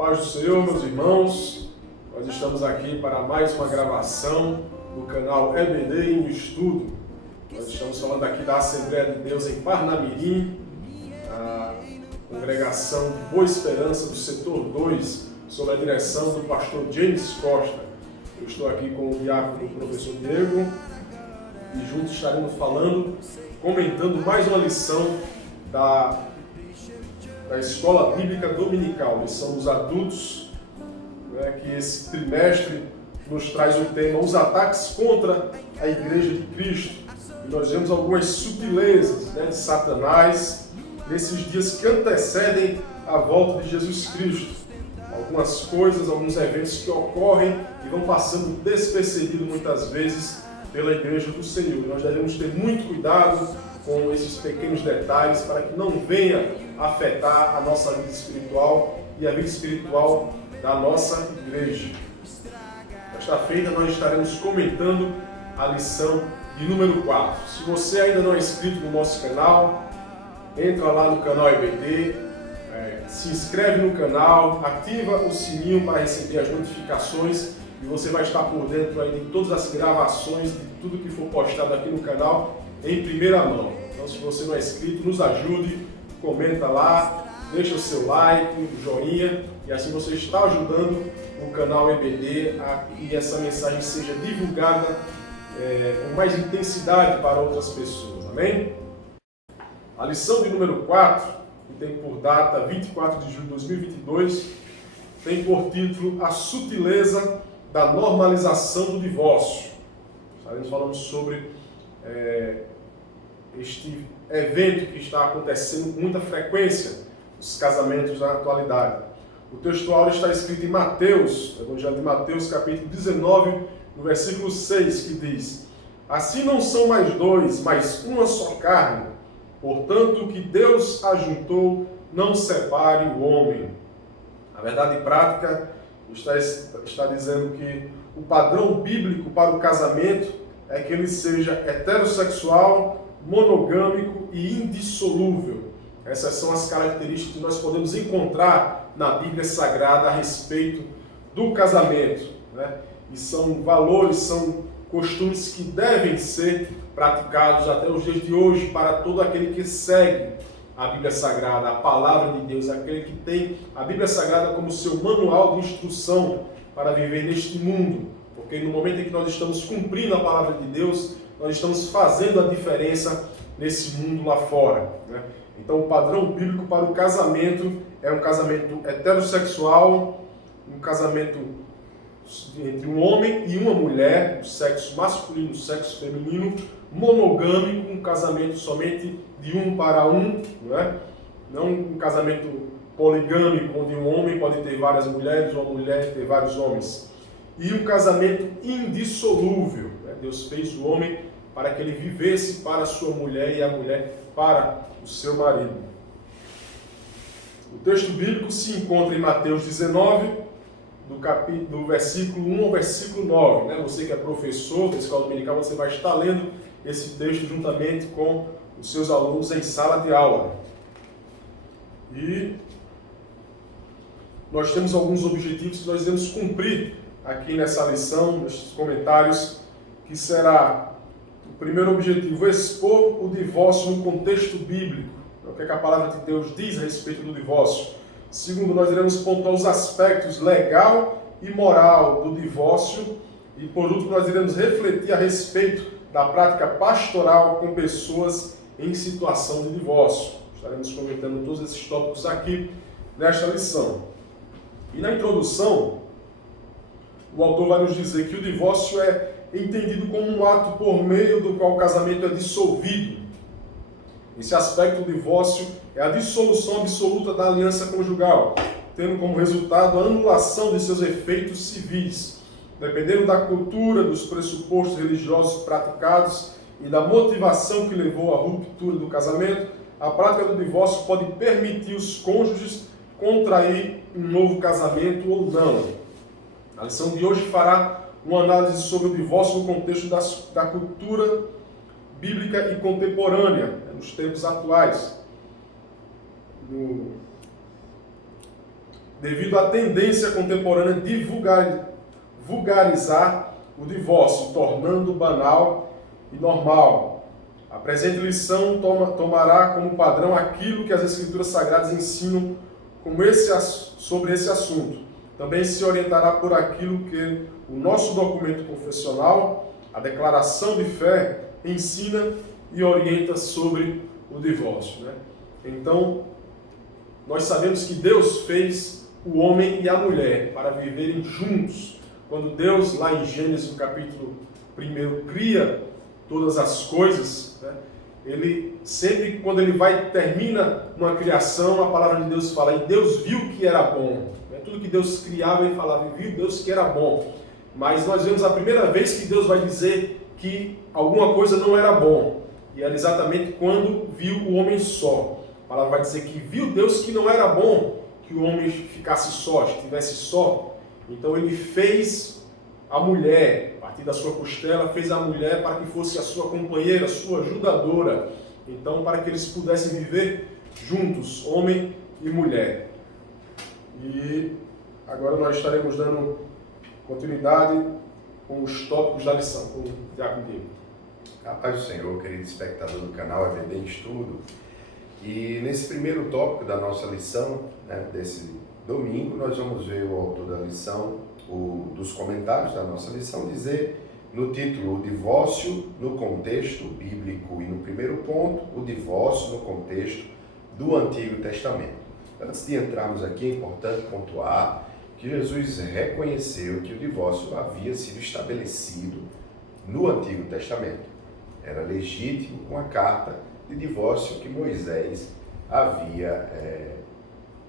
Paz do Senhor, meus irmãos. Nós estamos aqui para mais uma gravação do canal EBD em Estudo. Nós estamos falando aqui da Assembleia de Deus em Parnamirim, a congregação de Boa Esperança do setor 2, sob a direção do pastor James Costa. Eu estou aqui com o diácono e professor Diego e juntos estaremos comentando mais uma lição da Escola Bíblica Dominical, lição dos adultos, que esse trimestre nos traz o tema Os ataques contra a Igreja de Cristo. E nós vemos algumas sutilezas de Satanás nesses dias que antecedem a volta de Jesus Cristo. Algumas coisas, alguns eventos que ocorrem e vão passando despercebidos muitas vezes pela Igreja do Senhor. Nós devemos ter muito cuidado com esses pequenos detalhes para que não venha afetar a nossa vida espiritual e a vida espiritual da nossa igreja. Esta feita nós estaremos comentando a lição de número 4. Se você ainda não é inscrito no nosso canal, entra lá no canal EBD, se inscreve no canal, ativa o sininho para receber as notificações e você vai estar por dentro aí de todas as gravações, de tudo que for postado aqui no canal em primeira mão. Então, se você não é inscrito, nos ajude, comenta lá, deixa o seu like, o joinha, e assim você está ajudando o canal EBD a que essa mensagem seja divulgada com mais intensidade para outras pessoas. Amém? A lição de número 4, que tem por data 24 de julho de 2022, tem por título A Sutileza da Normalização do Divórcio. Estaremos falando sobre este evento que está acontecendo com muita frequência nos casamentos na atualidade. O textual está escrito em Mateus, Evangelho de Mateus, capítulo 19, no versículo 6, que diz: Assim não são mais dois, mas uma só carne. Portanto, o que Deus ajuntou, não separe o homem. A verdade prática está dizendo que o padrão bíblico para o casamento é que ele seja heterossexual, monogâmico e indissolúvel. Essas são as características que nós podemos encontrar na Bíblia Sagrada a respeito do casamento, E são valores, são costumes que devem ser praticados até os dias de hoje para todo aquele que segue a Bíblia Sagrada, a Palavra de Deus, aquele que tem a Bíblia Sagrada como seu manual de instrução para viver neste mundo. Porque no momento em que nós estamos cumprindo a Palavra de Deus, nós estamos fazendo a diferença nesse mundo lá fora. Então, o padrão bíblico para o casamento é um casamento heterossexual, um casamento entre um homem e uma mulher, o sexo masculino e o sexo feminino, monogâmico, um casamento somente de um para um, não um casamento poligâmico, onde um homem pode ter várias mulheres, uma mulher ter vários homens. E um casamento indissolúvel. Deus fez o homem para que ele vivesse para a sua mulher e a mulher para o seu marido. O texto bíblico se encontra em Mateus 19, do versículo 1 ao versículo 9. Você que é professor da escola dominical, você vai estar lendo esse texto juntamente com os seus alunos em sala de aula. E nós temos alguns objetivos que nós devemos cumprir aqui nessa lição, nesses comentários, que será o primeiro objetivo: expor o divórcio no contexto bíblico. O que a palavra de Deus diz a respeito do divórcio. Segundo, nós iremos pontuar os aspectos legal e moral do divórcio. E por último, nós iremos refletir a respeito da prática pastoral com pessoas em situação de divórcio. Estaremos comentando todos esses tópicos aqui nesta lição. E na introdução, o autor vai nos dizer que o divórcio é entendido como um ato por meio do qual o casamento é dissolvido. Esse aspecto do divórcio é a dissolução absoluta da aliança conjugal, tendo como resultado a anulação de seus efeitos civis. Dependendo da cultura, dos pressupostos religiosos praticados e da motivação que levou à ruptura do casamento, a prática do divórcio pode permitir os cônjuges contrair um novo casamento ou não. A lição de hoje fará uma análise sobre o divórcio no contexto da cultura bíblica e contemporânea, nos tempos atuais. devido à tendência contemporânea de vulgarizar o divórcio, tornando sobre e normal. A presente lição tomará como padrão aquilo que as Escrituras Sagradas ensinam sobre esse assunto. Também se orientará por aquilo que o nosso documento confessional, a declaração de fé, ensina e orienta sobre o divórcio, né? Então, nós sabemos que Deus fez o homem e a mulher para viverem juntos. Quando Deus, lá em Gênesis, no capítulo 1, cria todas as coisas, né? Ele sempre, quando ele termina uma criação, a palavra de Deus fala, e Deus viu que era bom. Né? Tudo que Deus criava, ele falava, e viu Deus que era bom. Mas nós vemos a primeira vez que Deus vai dizer que alguma coisa não era bom. E era exatamente quando viu o homem só. A palavra vai dizer que viu Deus que não era bom que o homem ficasse só, estivesse só. Então ele fez a mulher, a partir da sua costela, fez a mulher para que fosse a sua companheira, a sua ajudadora. Então, para que eles pudessem viver juntos, homem e mulher. E agora nós estaremos dando continuidade com os tópicos da lição, com o Diácono Diego. A paz do Senhor, querido espectador do canal EBD em Estudo. E nesse primeiro tópico da nossa lição, né, desse domingo, nós vamos ver o autor da lição, dos comentários da nossa lição, dizer no título o divórcio no contexto bíblico e no primeiro ponto, o divórcio no contexto do Antigo Testamento. Antes de entrarmos aqui, é importante pontuar que Jesus reconheceu que o divórcio havia sido estabelecido no Antigo Testamento. Era legítimo com a carta de divórcio que Moisés havia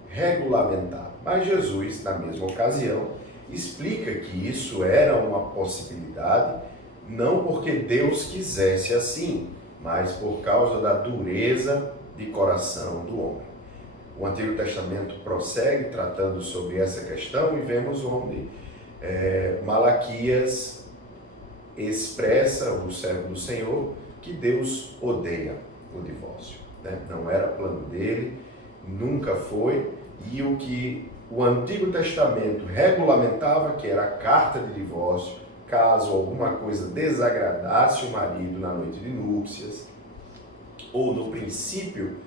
regulamentado. Mas Jesus, na mesma ocasião, explica que isso era uma possibilidade, não porque Deus quisesse assim, mas por causa da dureza de coração do homem. O Antigo Testamento prossegue tratando sobre essa questão e vemos onde Malaquias expressa, o servo do Senhor, que Deus odeia o divórcio, né? Não era plano dele, nunca foi, e o que o Antigo Testamento regulamentava, que era a carta de divórcio, caso alguma coisa desagradasse o marido na noite de núpcias, ou no princípio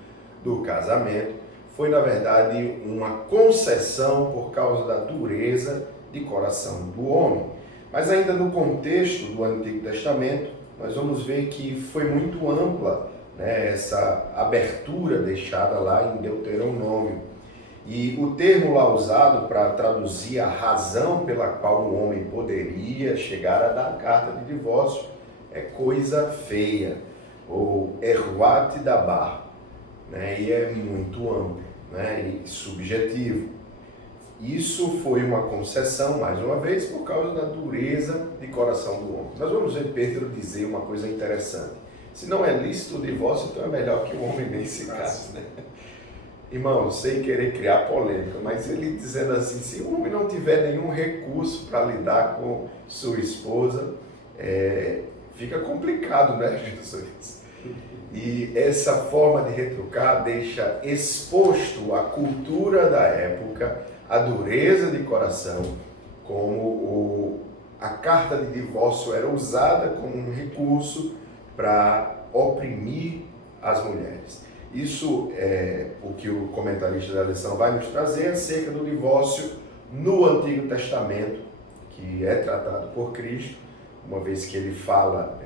do casamento, foi na verdade uma concessão por causa da dureza de coração do homem. Mas ainda no contexto do Antigo Testamento, nós vamos ver que foi muito ampla, né, essa abertura deixada lá em Deuteronômio. E o termo lá usado para traduzir a razão pela qual um homem poderia chegar a dar carta de divórcio é coisa feia, ou erwat dabar, né? E é muito amplo, né? E subjetivo. Isso foi uma concessão, mais uma vez, por causa da dureza de coração do homem. Nós vamos ver Pedro dizer uma coisa interessante. Se não é lícito o divórcio, então é melhor que o homem nem se case, né? Irmão, sem querer criar polêmica, mas ele dizendo assim, se o homem não tiver nenhum recurso para lidar com sua esposa, fica complicado, né, Jesus? E essa forma de retrucar deixa exposto a cultura da época, a dureza de coração, como a carta de divórcio era usada como um recurso para oprimir as mulheres. Isso é o que o comentarista da lição vai nos trazer acerca do divórcio no Antigo Testamento, que é tratado por Cristo, uma vez que ele fala,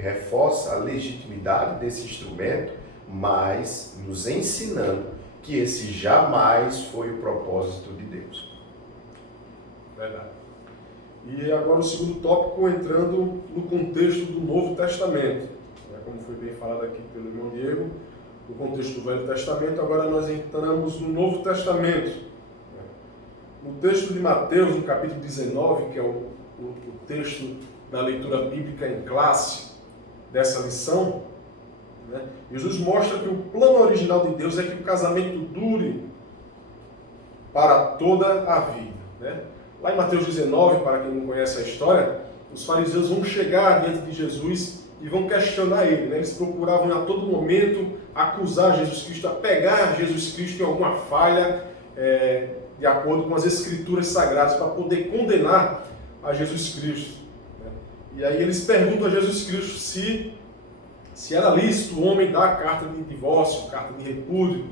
reforça a legitimidade desse instrumento, mas nos ensinando que esse jamais foi o propósito de Deus. Verdade. E agora o segundo tópico, entrando no contexto do Novo Testamento. Como foi bem falado aqui pelo irmão Diego, no contexto do Velho Testamento, agora nós entramos no Novo Testamento. No texto de Mateus, no capítulo 19, que é o texto da leitura bíblica em classe dessa lição, né, Jesus mostra que o plano original de Deus é que o casamento dure para toda a vida, né? Lá em Mateus 19, para quem não conhece a história, os fariseus vão chegar diante de Jesus e vão questionar ele, né? Eles procuravam a todo momento acusar Jesus Cristo, a pegar Jesus Cristo em alguma falha, de acordo com as Escrituras Sagradas, para poder condenar a Jesus Cristo. E aí eles perguntam a Jesus Cristo se era lícito o homem dar carta de divórcio, carta de repúdio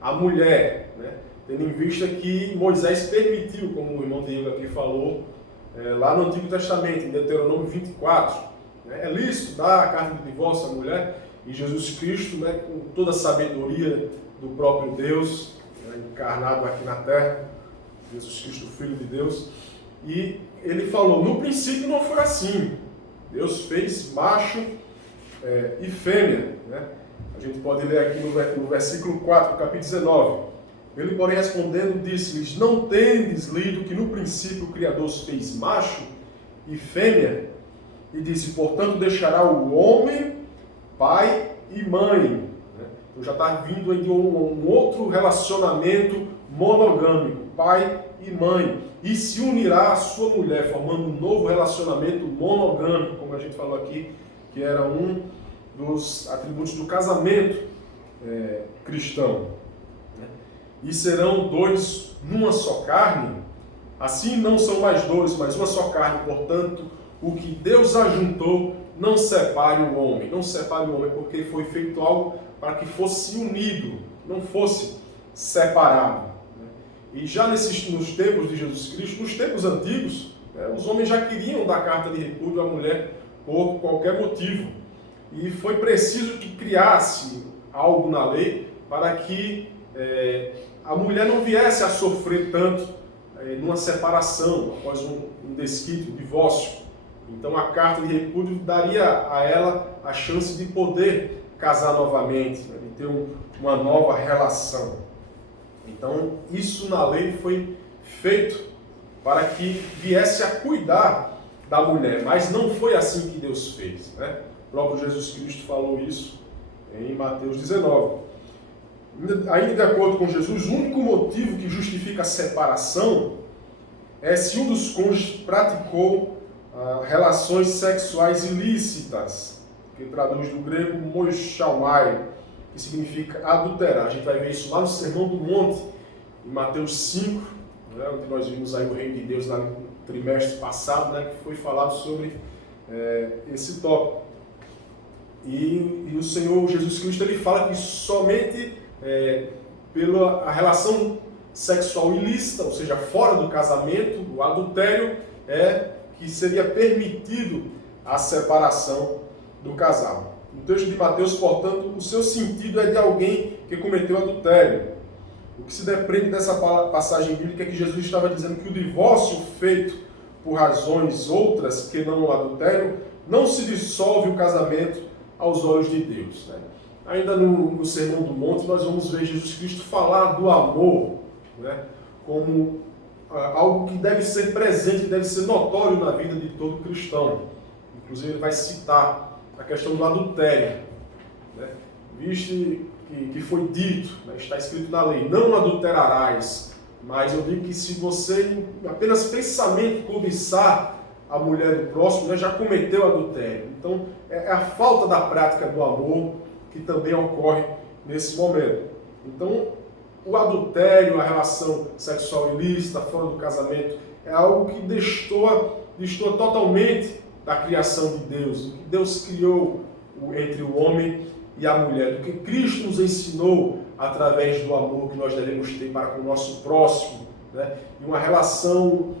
à mulher, né? Tendo em vista que Moisés permitiu, como o irmão Diego aqui falou, lá no Antigo Testamento, em Deuteronômio 24, né? É lícito dar a carta de divórcio à mulher, e Jesus Cristo, né, com toda a sabedoria do próprio Deus, né, encarnado aqui na terra, Jesus Cristo, Filho de Deus, e ele falou, no princípio não foi assim, Deus fez macho e fêmea, né? A gente pode ler aqui no versículo 4, capítulo 19. Ele, porém, respondendo, disse-lhes, não tendes lido que no princípio o Criador fez macho e fêmea? E disse, portanto, deixará o homem, pai e mãe. Né? Então já está vindo aí de um outro relacionamento monogâmico, pai e mãe. E se unirá à sua mulher, formando um novo relacionamento monogâmico, como a gente falou aqui, que era um dos atributos do casamento cristão. E serão dois numa só carne, assim não são mais dois, mas uma só carne, portanto, o que Deus ajuntou, não separe o homem. Não separe o homem, porque foi feito algo para que fosse unido, não fosse separado. E já nos tempos de Jesus Cristo, nos tempos antigos, os homens já queriam dar carta de repúdio à mulher por qualquer motivo. E foi preciso que criasse algo na lei para que a mulher não viesse a sofrer tanto numa separação, após um desquite, um divórcio. Então a carta de repúdio daria a ela a chance de poder casar novamente, né, de ter uma nova relação. Então isso na lei foi feito para que viesse a cuidar da mulher, mas não foi assim que Deus fez, né? O próprio Jesus Cristo falou isso em Mateus 19. Ainda de acordo com Jesus, o único motivo que justifica a separação é se um dos cônjuges praticou relações sexuais ilícitas, que traduz do grego moichalmai, que significa adulterar. A gente vai ver isso lá no Sermão do Monte, em Mateus 5, né, onde nós vimos aí o Reino de Deus lá no trimestre passado, né, que foi falado sobre esse tópico. E o Senhor Jesus Cristo ele fala que somente pela a relação sexual ilícita, ou seja, fora do casamento, o adultério, que seria permitido a separação do casal. No texto de Mateus, portanto, o seu sentido é de alguém que cometeu adultério. O que se depreende dessa passagem bíblica é que Jesus estava dizendo que o divórcio feito por razões outras que não o adultério, não se dissolve o casamento aos olhos de Deus, né? Ainda no Sermão do Monte, nós vamos ver Jesus Cristo falar do amor, né, como algo que deve ser presente, que deve ser notório na vida de todo cristão. Inclusive, ele vai citar a questão do adultério, né? Visto que foi dito, né, está escrito na lei, não adulterarás, mas eu digo que se você apenas pensamento cobiçar a mulher do próximo, né, já cometeu adultério. Então, é a falta da prática do amor que também ocorre nesse momento. Então, o adultério, a relação sexual ilícita, fora do casamento, é algo que destoa totalmente da criação de Deus, do que Deus criou entre o homem e a mulher, do que Cristo nos ensinou através do amor que nós devemos ter para com o nosso próximo, né? E uma relação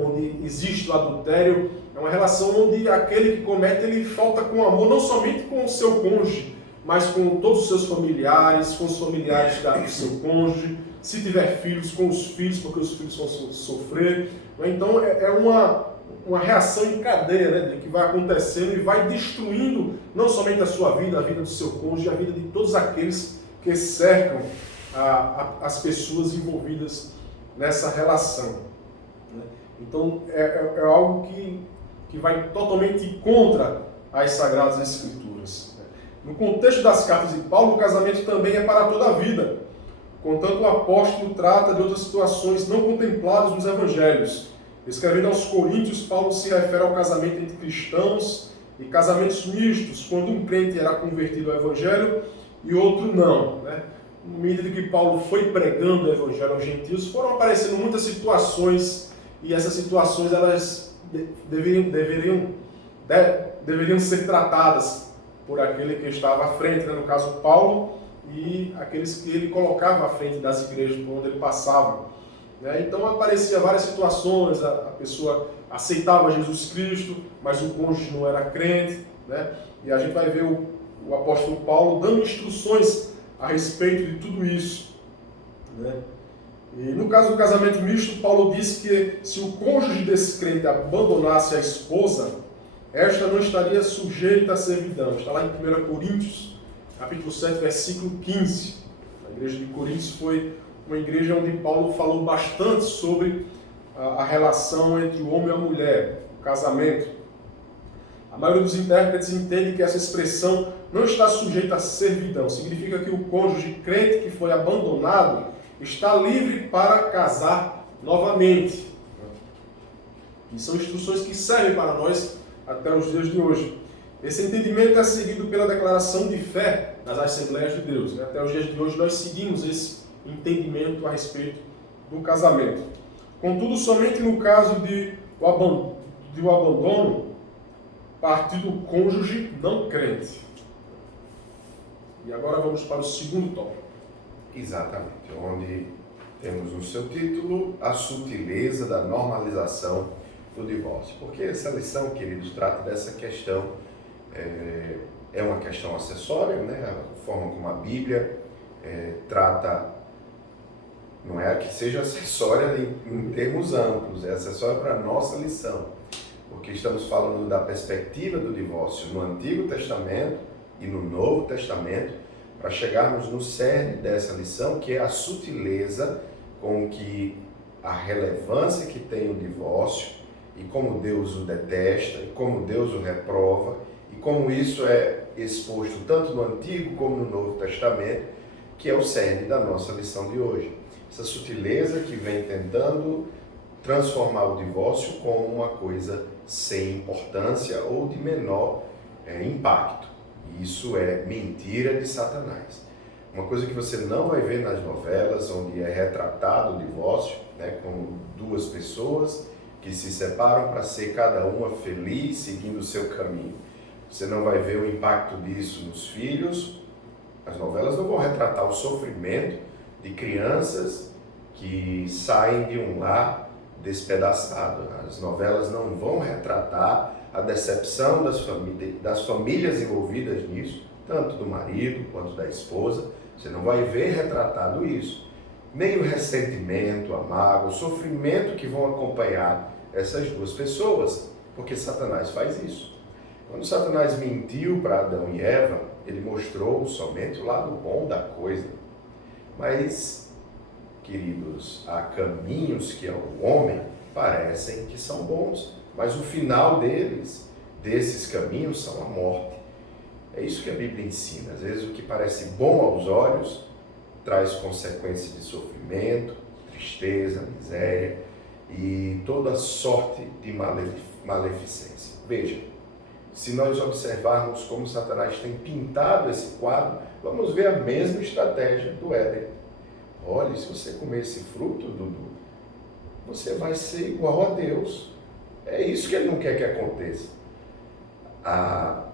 onde existe o adultério, é uma relação onde aquele que comete, ele falta com amor, não somente com o seu cônjuge, mas com todos os seus familiares, com os familiares do seu cônjuge, se tiver filhos, com os filhos, porque os filhos vão sofrer. Então é uma reação em cadeia, né, que vai acontecendo e vai destruindo não somente a sua vida, a vida do seu cônjuge, a vida de todos aqueles que cercam as pessoas envolvidas nessa relação. Então é algo que vai totalmente contra as Sagradas Escrituras. No contexto das cartas de Paulo, o casamento também é para toda a vida. Contanto, o apóstolo trata de outras situações não contempladas nos evangelhos. Escrevendo aos Coríntios, Paulo se refere ao casamento entre cristãos e casamentos mistos, quando um crente era convertido ao evangelho e outro não, né? na medida que Paulo foi pregando o evangelho aos gentios, foram aparecendo muitas situações, e essas situações elas deveriam ser tratadas por aquele que estava à frente, né? No caso Paulo, e aqueles que ele colocava à frente das igrejas por onde ele passava, né? Então aparecia várias situações, a pessoa aceitava Jesus Cristo, mas o cônjuge não era crente, né? E a gente vai ver o apóstolo Paulo dando instruções a respeito de tudo isso, né? E no caso do casamento misto, Paulo diz que se o cônjuge desse crente abandonasse a esposa, esta não estaria sujeita à servidão. Está lá em 1 Coríntios, capítulo 7, versículo 15. A igreja de Coríntios foi uma igreja onde Paulo falou bastante sobre a relação entre o homem e a mulher, o casamento. A maioria dos intérpretes entende que essa expressão não está sujeita à servidão. Significa que o cônjuge crente que foi abandonado está livre para casar novamente. E são instruções que servem para nós até os dias de hoje. Esse entendimento é seguido pela declaração de fé nas Assembleias de Deus, né? Até os dias de hoje nós seguimos esse entendimento a respeito do casamento. Contudo, somente no caso de o abandono partir do cônjuge não crente. E agora vamos para o segundo tópico. Exatamente, onde temos no seu título a sutileza da normalização do divórcio. Porque essa lição, queridos, trata dessa questão, é uma questão acessória, né? A forma como a Bíblia trata, não é que seja acessória em termos amplos, é acessória para a nossa lição. Porque estamos falando da perspectiva do divórcio no Antigo Testamento e no Novo Testamento, para chegarmos no cerne dessa lição, que é a sutileza com que a relevância que tem o divórcio, e como Deus o detesta, e como Deus o reprova, e como isso é exposto tanto no Antigo como no Novo Testamento, que é o cerne da nossa lição de hoje. Essa sutileza que vem tentando transformar o divórcio como uma coisa sem importância ou de menor impacto. Isso é mentira de Satanás. Uma coisa que você não vai ver nas novelas, onde é retratado o divórcio, né, como duas pessoas que se separam para ser cada uma feliz, seguindo o seu caminho. Você não vai ver o impacto disso nos filhos. As novelas não vão retratar o sofrimento de crianças que saem de um lar despedaçado. As novelas não vão retratar a decepção das famílias envolvidas nisso, tanto do marido quanto da esposa. Você não vai ver retratado isso. Nem o ressentimento, a mágoa, o sofrimento que vão acompanhar essas duas pessoas, porque Satanás faz isso. Quando Satanás mentiu para Adão e Eva, ele mostrou somente o lado bom da coisa. Mas, queridos, há caminhos que ao homem parecem que são bons, mas o final desses caminhos, são a morte. É isso que a Bíblia ensina. Às vezes o que parece bom aos olhos traz consequências de sofrimento, tristeza, miséria e toda sorte de maleficência. Veja, se nós observarmos como Satanás tem pintado esse quadro, vamos ver a mesma estratégia do Éden. Olha, se você comer esse fruto, Dudu, você vai ser igual a Deus. É isso que ele não quer que aconteça. A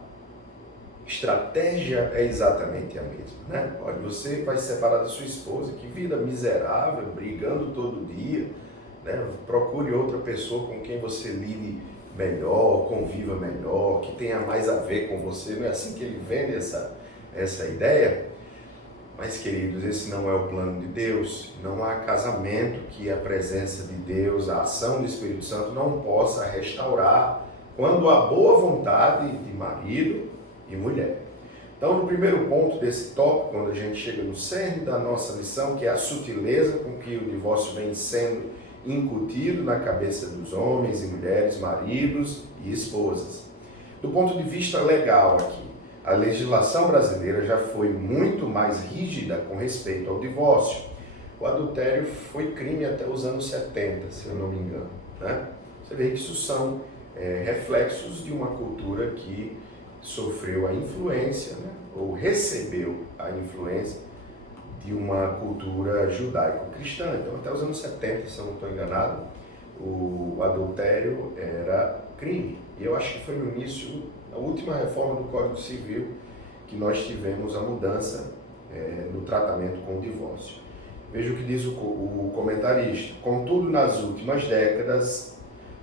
estratégia é exatamente a mesma, né? Olha, você vai se separar da sua esposa, que vida miserável, brigando todo dia, né? Procure outra pessoa com quem você lide melhor, conviva melhor, que tenha mais a ver com você. Não é assim que ele vende essa ideia? Mas, queridos, esse não é o plano de Deus. Não há casamento que a presença de Deus, a ação do Espírito Santo não possa restaurar quando há boa vontade de marido e mulher. Então, no primeiro ponto desse tópico, quando a gente chega no cerne da nossa lição, que é a sutileza com que o divórcio vem sendo incutido na cabeça dos homens e mulheres, maridos e esposas. Do ponto de vista legal aqui, a legislação brasileira já foi muito mais rígida com respeito ao divórcio. O adultério foi crime até os anos 70, se eu não me engano, né? Você vê que isso são reflexos de uma cultura que sofreu a influência, né, ou recebeu a influência de uma cultura judaico-cristã. Então, até os anos 70, se eu não estou enganado, o adultério era crime. E eu acho que foi no início, na última reforma do Código Civil, que nós tivemos a mudança no tratamento com o divórcio. Veja o que diz o comentarista. Contudo, nas últimas décadas,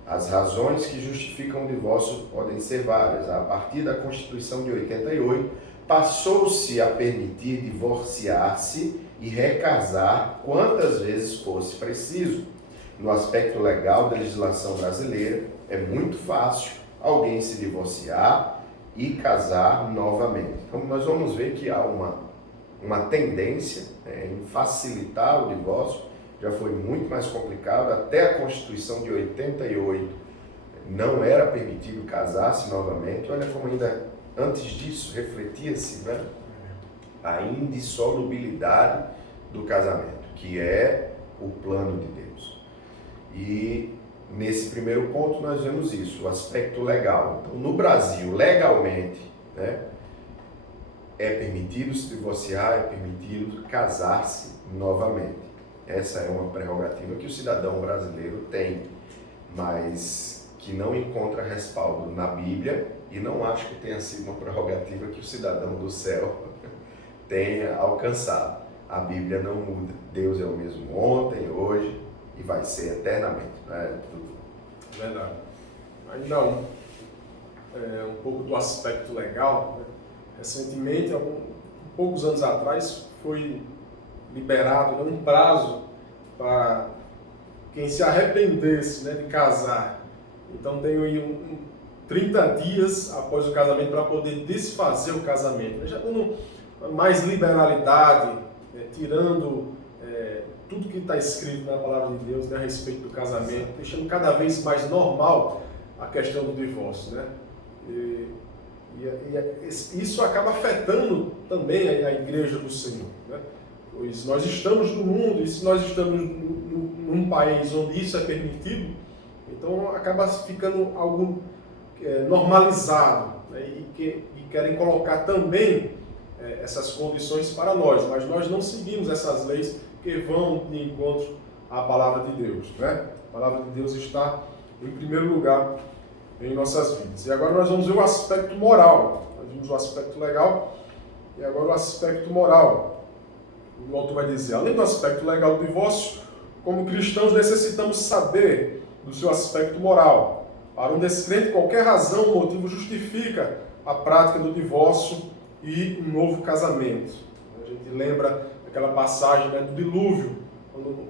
as razões que justificam o divórcio podem ser várias. A partir da Constituição de 88, passou-se a permitir divorciar-se e recasar quantas vezes fosse preciso. No aspecto legal da legislação brasileira, é muito fácil alguém se divorciar e casar novamente. Então, nós vamos ver que há uma tendência em facilitar o divórcio. Já foi muito mais complicado. Até a Constituição de 88 não era permitido casar-se novamente. Olha como ainda antes disso refletia-se, né, a indissolubilidade do casamento, que é o plano de Deus. E nesse primeiro ponto nós vemos isso, o aspecto legal. Então, no Brasil, legalmente, né, é permitido se divorciar, é permitido casar-se novamente. Essa é uma prerrogativa que o cidadão brasileiro tem, mas que não encontra respaldo na Bíblia, e não acho que tenha sido uma prerrogativa que o cidadão do céu tenha alcançado. A Bíblia não muda. Deus é o mesmo ontem, hoje e vai ser eternamente. Né? Verdade. Ainda um pouco do aspecto legal, né? Recentemente, poucos anos atrás, foi liberado, né, um prazo para quem se arrependesse, né, de casar. Então tem aí 30 dias após o casamento para poder desfazer o casamento. Já dando mais liberalidade, tirando tudo que está escrito na palavra de Deus, né, a respeito do casamento, deixando cada vez mais normal a questão do divórcio, né? Isso acaba afetando também a igreja do Senhor, né? Pois nós estamos no mundo, e se nós estamos num país onde isso é permitido, então acaba ficando algo normalizado, né? E querem colocar também essas condições para nós, mas nós não seguimos essas leis que vão de encontro à palavra de Deus, né? A palavra de Deus está em primeiro lugar em nossas vidas. E agora nós vamos ver o aspecto moral. Nós vimos o aspecto legal e agora o aspecto moral. O autor vai dizer, além do aspecto legal do divórcio, como cristãos necessitamos saber do seu aspecto moral. Para um descrente, qualquer razão ou motivo justifica a prática do divórcio e um novo casamento. A gente lembra aquela passagem, né, do dilúvio,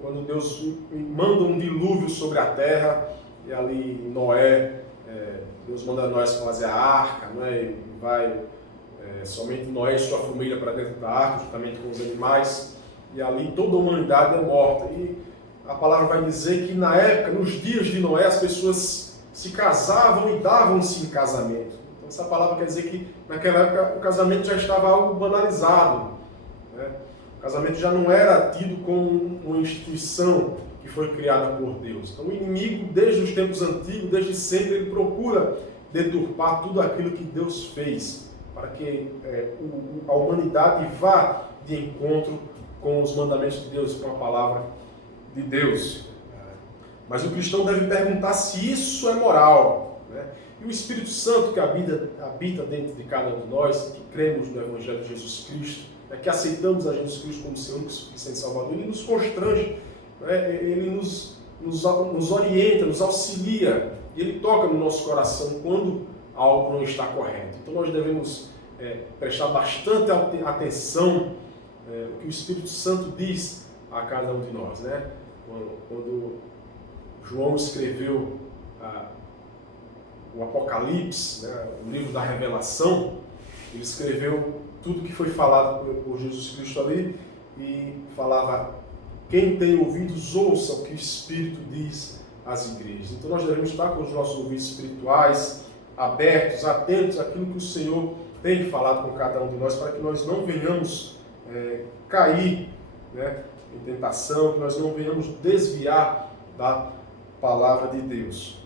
quando Deus manda um dilúvio sobre a terra, e ali Noé, Deus manda nós fazer a arca, né, e vai somente Noé e sua família para dentro da arca, juntamente com os animais, e ali toda a humanidade é morta. E a palavra vai dizer que na época, nos dias de Noé, as pessoas se casavam e davam-se em casamento. Então essa palavra quer dizer que naquela época o casamento já estava algo banalizado, né? O casamento já não era tido como uma instituição que foi criada por Deus. Então o inimigo, desde os tempos antigos, desde sempre, ele procura deturpar tudo aquilo que Deus fez, para que a humanidade vá de encontro com os mandamentos de Deus, com a palavra de Deus. Mas o cristão deve perguntar se isso é moral, né? E o Espírito Santo que habita dentro de cada um de nós, que cremos no Evangelho de Jesus Cristo, que aceitamos a Jesus Cristo como Senhor e suficiente Salvador, ele nos constrange, né? Ele nos orienta, nos auxilia, e ele toca no nosso coração quando algo não está correto. Então nós devemos prestar bastante atenção o que o Espírito Santo diz a cada um de nós, né? Quando João escreveu o Apocalipse, né, o livro da Revelação, ele escreveu tudo que foi falado por Jesus Cristo ali e falava: quem tem ouvidos, ouça o que o Espírito diz às igrejas. Então nós devemos estar com os nossos ouvidos espirituais abertos, atentos àquilo que o Senhor tem falado com cada um de nós, para que nós não venhamos cair, né, em tentação, que nós não venhamos desviar da palavra de Deus.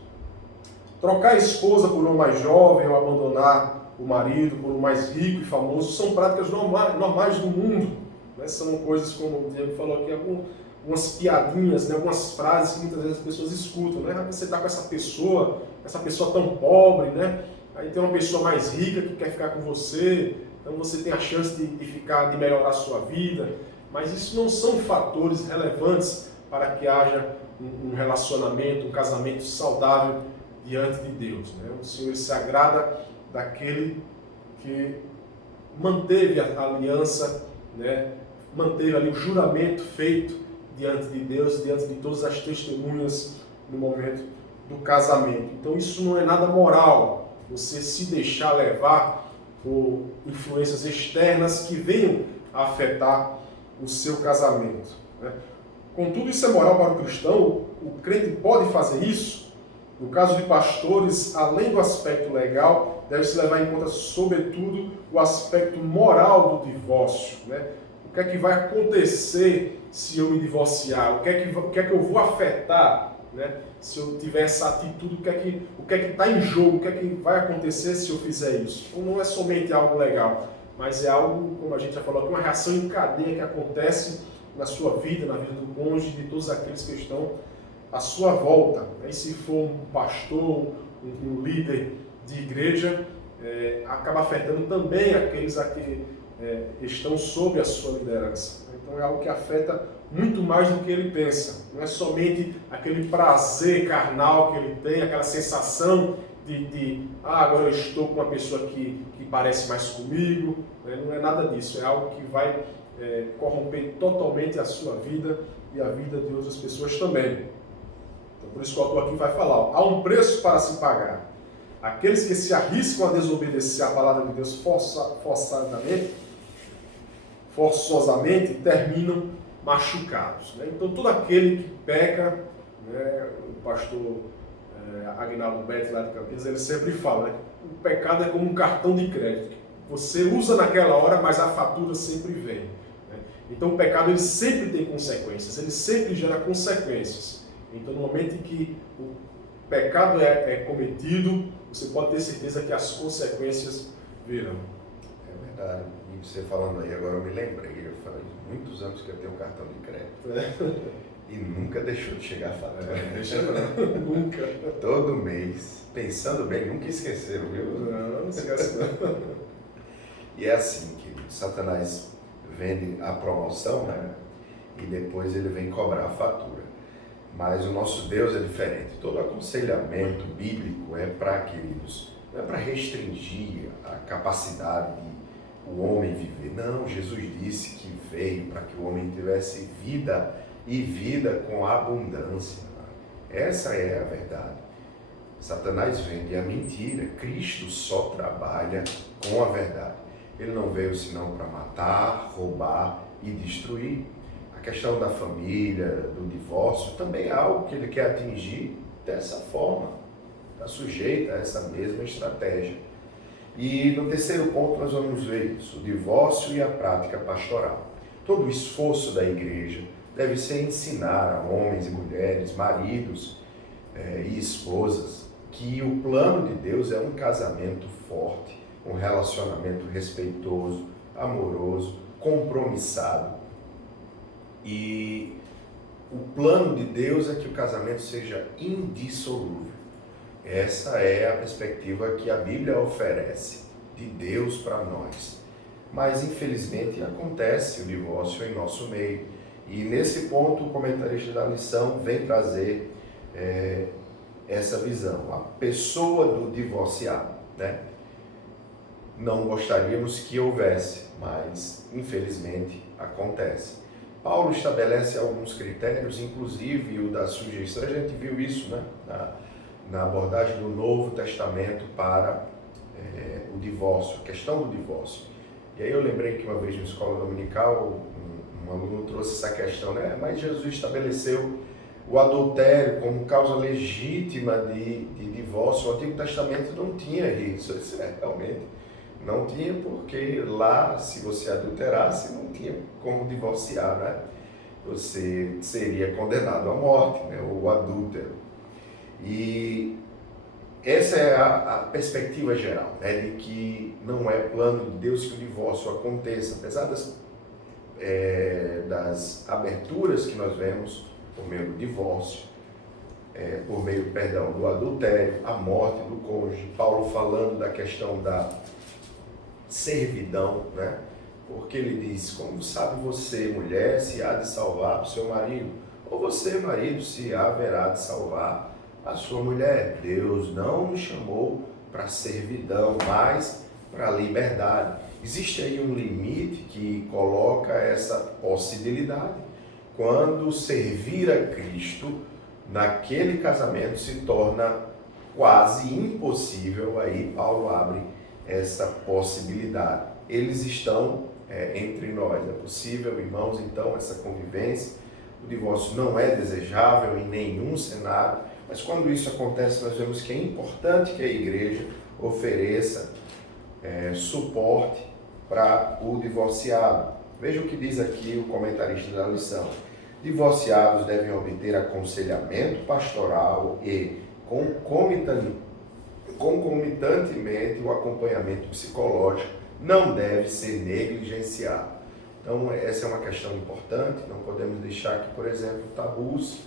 Trocar a esposa por uma mais jovem ou abandonar o marido por um mais rico e famoso são práticas normais do mundo, né? São coisas, como o Diego falou aqui, algumas piadinhas, né? Algumas frases que muitas vezes as pessoas escutam, né? Você está com essa pessoa tão pobre, né? Aí tem uma pessoa mais rica que quer ficar com você, então você tem a chance de melhorar a sua vida, mas isso não são fatores relevantes para que haja um relacionamento, um casamento saudável diante de Deus, né? O Senhor se agrada daquele que manteve a aliança, né? Manteve ali o juramento feito diante de Deus, diante de todas as testemunhas no momento do casamento. Então isso não é nada moral, você se deixar levar por influências externas que venham a afetar o seu casamento, né? Contudo, isso é moral para o cristão, o crente pode fazer isso. No caso de pastores, além do aspecto legal, deve-se levar em conta, sobretudo, o aspecto moral do divórcio, né? O que é que vai acontecer se eu me divorciar? O que é que eu vou afetar, né? Se eu tiver essa atitude, o que é que está em jogo? O que é que vai acontecer se eu fizer isso? Então, não é somente algo legal, mas é algo, como a gente já falou aqui, uma reação em cadeia que acontece na sua vida, na vida do cônjuge, de todos aqueles que estão à sua volta. E se for um pastor, um líder de igreja, acaba afetando também aqueles a que estão sob a sua liderança. Então é algo que afeta muito mais do que ele pensa. Não é somente aquele prazer carnal que ele tem, aquela sensação de agora eu estou com uma pessoa que parece mais comigo, né? Não é nada disso, é algo que vai corromper totalmente a sua vida e a vida de outras pessoas também. Então, por isso que o autor aqui vai falar, há um preço para se pagar. Aqueles que se arriscam a desobedecer a palavra de Deus forçosamente terminam machucados, né? Então todo aquele que peca, né, o pastor Agnaldo Betti lá de Campinas, ele sempre fala, né, o pecado é como um cartão de crédito. Você usa naquela hora, mas a fatura sempre vem, né? Então o pecado ele sempre tem consequências, ele sempre gera consequências. Então no momento em que o pecado é cometido, você pode ter certeza que as consequências virão. É verdade. E você falando aí, agora eu me lembrei, eu falei, muitos anos que eu tenho um cartão de crédito. E nunca deixou de chegar a fatura. Nunca. Todo mês, pensando bem, nunca esqueceram, viu? Não esquece não. E é assim que Satanás vende a promoção, né? E depois ele vem cobrar a fatura. Mas o nosso Deus é diferente. Todo aconselhamento bíblico é para, queridos, não é para restringir a capacidade de o homem viver. Não, Jesus disse que veio para que o homem tivesse vida e vida com abundância. Essa é a verdade. Satanás vende a mentira. Cristo só trabalha com a verdade. Ele não veio senão para matar, roubar e destruir. A questão da família, do divórcio, também é algo que ele quer atingir dessa forma. Está sujeito a essa mesma estratégia. E no terceiro ponto nós vamos ver isso, o divórcio e a prática pastoral. Todo o esforço da igreja deve ser ensinar a homens e mulheres, maridos e esposas, que o plano de Deus é um casamento forte, um relacionamento respeitoso, amoroso, compromissado. E o plano de Deus é que o casamento seja indissolúvel. Essa é a perspectiva que a Bíblia oferece de Deus para nós. Mas, infelizmente, acontece o divórcio em nosso meio. E, nesse ponto, o comentarista da lição vem trazer essa visão. A pessoa do divorciado, né? Não gostaríamos que houvesse, mas, infelizmente, acontece. Paulo estabelece alguns critérios, inclusive o da sujeição. A gente viu isso, né? Na abordagem do Novo Testamento para o divórcio, a questão do divórcio. E aí eu lembrei que uma vez na escola dominical, um aluno trouxe essa questão, né? Mas Jesus estabeleceu o adultério como causa legítima de divórcio. O Antigo Testamento não tinha isso. Isso realmente não tinha, porque lá, se você adulterasse, não tinha como divorciar, né? Você seria condenado à morte, né? O adúltero. E essa é a perspectiva geral, né, de que não é plano de Deus que o divórcio aconteça, apesar das aberturas que nós vemos por meio do divórcio, por meio, do adultério, a morte do cônjuge, Paulo falando da questão da servidão, né? Porque ele diz: como sabe você, mulher, se há de salvar o seu marido? Ou você, marido, se haverá de salvar a sua mulher? Deus não nos chamou para servidão, mas para liberdade. Existe aí um limite que coloca essa possibilidade. Quando servir a Cristo naquele casamento se torna quase impossível, aí Paulo abre essa possibilidade. Eles estão entre nós. É possível, irmãos, então, essa convivência. O divórcio não é desejável em nenhum cenário, mas quando isso acontece, nós vemos que é importante que a igreja ofereça suporte para o divorciado. Veja o que diz aqui o comentarista da lição. Divorciados devem obter aconselhamento pastoral e, concomitantemente, o acompanhamento psicológico não deve ser negligenciado. Então, essa é uma questão importante. Não podemos deixar que, por exemplo, tabus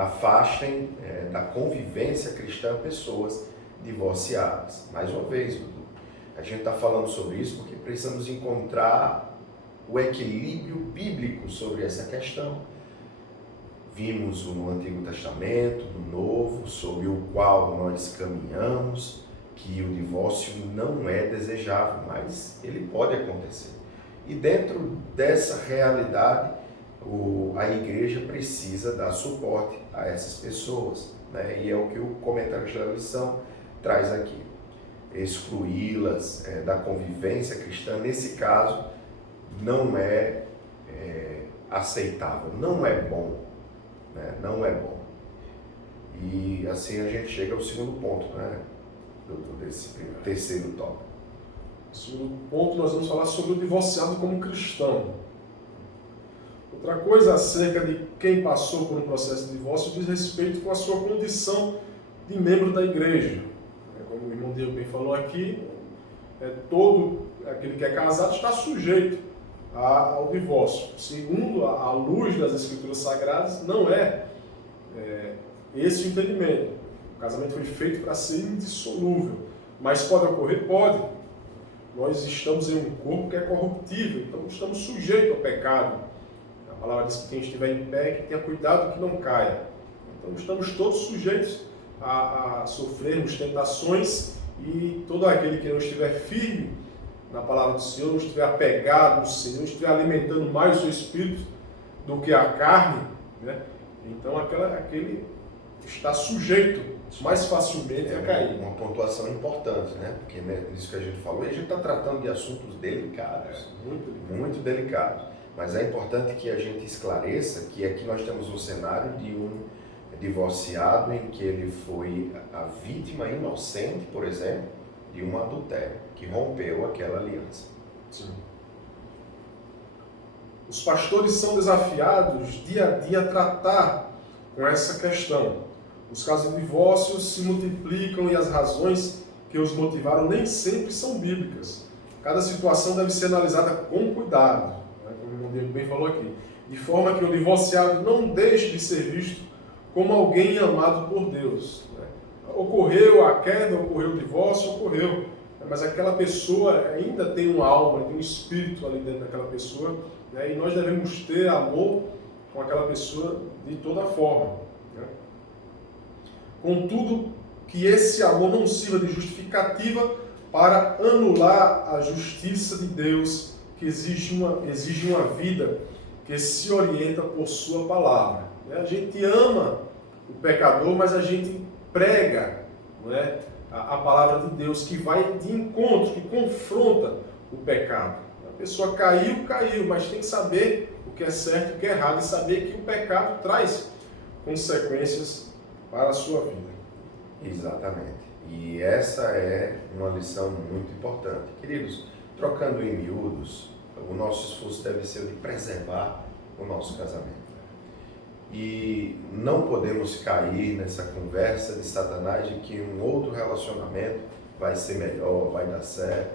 afastem da convivência cristã pessoas divorciadas. Mais uma vez, Dudu, a gente está falando sobre isso porque precisamos encontrar o equilíbrio bíblico sobre essa questão. Vimos no Antigo Testamento, no Novo, sobre o qual nós caminhamos, que o divórcio não é desejável, mas ele pode acontecer. E dentro dessa realidade, a igreja precisa dar suporte a essas pessoas, né? E é o que o comentarista da lição traz aqui. Excluí-las da convivência cristã, nesse caso, não é aceitável, não é bom, né? Não é bom. E assim a gente chega ao segundo ponto, né? Desse terceiro tópico. No segundo ponto, nós vamos falar sobre o divorciado como cristão. Outra coisa acerca de quem passou por um processo de divórcio diz respeito com a sua condição de membro da igreja. Como o irmão Diego bem falou aqui, todo aquele que é casado está sujeito ao divórcio. Segundo a luz das Escrituras Sagradas, não é esse o entendimento. O casamento foi feito para ser indissolúvel. Mas pode ocorrer? Pode. Nós estamos em um corpo que é corruptível, então estamos sujeitos ao pecado. A palavra diz que quem estiver em pé, que tenha cuidado que não caia. Então estamos todos sujeitos a sofrermos tentações, e todo aquele que não estiver firme na palavra do Senhor, não estiver apegado no Senhor, não estiver alimentando mais o seu espírito do que a carne, né? Então aquele está sujeito mais facilmente a cair. Uma pontuação importante, né? Porque nisso que a gente falou, a gente está tratando de assuntos delicados, muito delicados. Mas é importante que a gente esclareça que aqui nós temos um cenário de um divorciado em que ele foi a vítima inocente, por exemplo, de um adultério, que rompeu aquela aliança. Sim. Os pastores são desafiados dia a dia a tratar com essa questão. Os casos de divórcio se multiplicam e as razões que os motivaram nem sempre são bíblicas. Cada situação deve ser analisada com cuidado, né? Como o irmão Diego bem falou aqui, de forma que o divorciado não deixe de ser visto como alguém amado por Deus, né? Ocorreu a queda, ocorreu o divórcio, ocorreu, mas aquela pessoa ainda tem uma alma, tem um espírito ali dentro daquela pessoa, né? E nós devemos ter amor com aquela pessoa de toda forma, né? Contudo, que esse amor não sirva de justificativa para anular a justiça de Deus, que exige uma vida que se orienta por sua palavra. A gente ama o pecador, mas a gente prega, não é, a palavra de Deus, que vai de encontro, que confronta o pecado. A pessoa caiu, mas tem que saber o que é certo e o que é errado, e saber que o pecado traz consequências para a sua vida. Exatamente. E essa é uma lição muito importante. Queridos, trocando em miúdos, o nosso esforço deve ser o de preservar o nosso casamento. E não podemos cair nessa conversa de Satanás de que um outro relacionamento vai ser melhor, vai dar certo.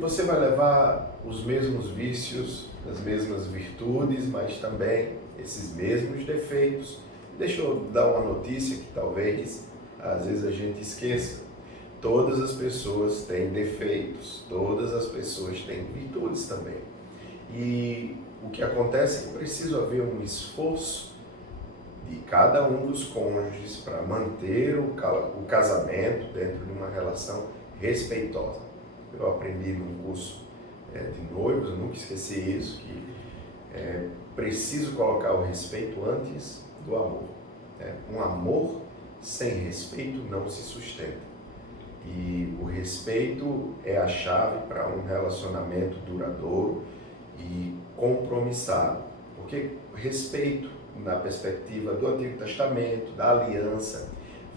Você vai levar os mesmos vícios, as mesmas virtudes, mas também esses mesmos defeitos. Deixa eu dar uma notícia que talvez às vezes a gente esqueça. Todas as pessoas têm defeitos, todas as pessoas têm virtudes também. E o que acontece é que precisa haver um esforço de cada um dos cônjuges para manter o casamento dentro de uma relação respeitosa. Eu aprendi num curso de noivos, eu nunca esqueci isso, que é preciso colocar o respeito antes do amor. Um amor sem respeito não se sustenta. E o respeito é a chave para um relacionamento duradouro e compromissado. Porque respeito, na perspectiva do Antigo Testamento, da aliança,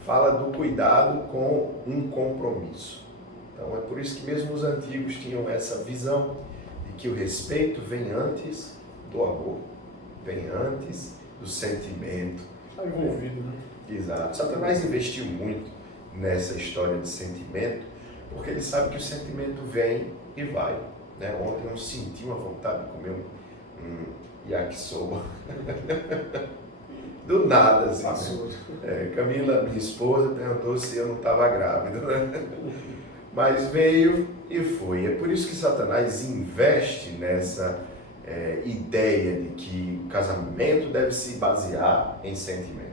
fala do cuidado com um compromisso. Então é por isso que mesmo os antigos tinham essa visão de que o respeito vem antes do amor, vem antes do sentimento. Está envolvido, né? Exato. Satanás investiu muito nessa história de sentimento, porque ele sabe que o sentimento vem e vai. Ontem eu senti uma vontade de comer um yakisoba. Do nada, assim. Camila, minha esposa, perguntou se eu não estava grávida, né? Mas veio e foi. É por isso que Satanás investe nessa ideia de que o casamento deve se basear em sentimento.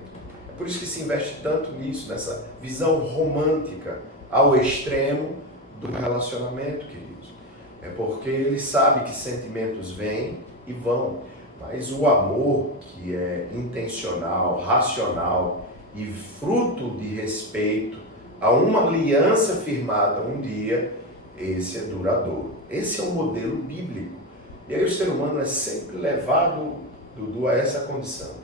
É por isso que se investe tanto nisso, nessa visão romântica ao extremo do relacionamento, queridos. É porque ele sabe que sentimentos vêm e vão, mas o amor, que é intencional, racional e fruto de respeito a uma aliança firmada um dia, esse é duradouro. Esse é o modelo bíblico. E aí o ser humano é sempre levado, Dudu, a essa condição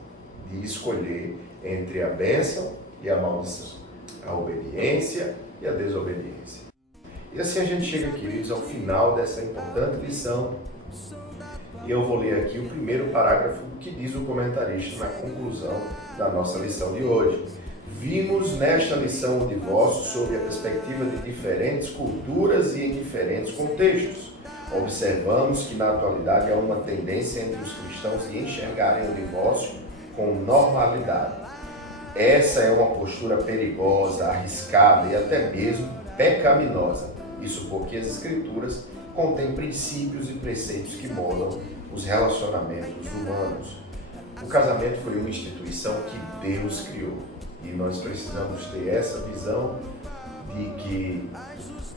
de escolher entre a bênção e a maldição, a obediência e a desobediência. E assim a gente chega, queridos, ao final dessa importante lição. E eu vou ler aqui o primeiro parágrafo que diz o comentarista na conclusão da nossa lição de hoje. Vimos nesta lição o divórcio sob a perspectiva de diferentes culturas e em diferentes contextos. Observamos que na atualidade há uma tendência entre os cristãos de enxergarem o divórcio com normalidade. Essa é uma postura perigosa, arriscada e até mesmo pecaminosa. Isso porque as Escrituras contêm princípios e preceitos que moldam os relacionamentos humanos. O casamento foi uma instituição que Deus criou e nós precisamos ter essa visão de que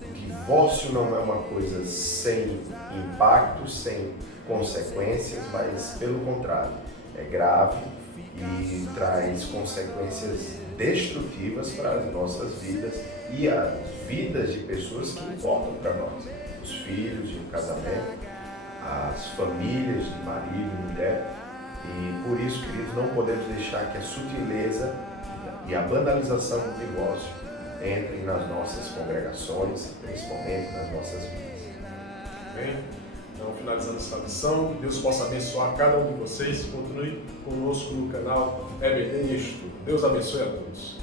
o divórcio não é uma coisa sem impacto, sem consequências, mas pelo contrário, é grave e traz consequências destrutivas para as nossas vidas e as vidas de pessoas que importam para nós, os filhos de um casamento, as famílias de marido e mulher. E por isso, queridos, não podemos deixar que a sutileza e a banalização do divórcio entrem nas nossas congregações, principalmente nas nossas vidas. Amém? Então, finalizando essa lição, que Deus possa abençoar cada um de vocês. Continue conosco no canal EBD em Estudo. Deus abençoe a todos.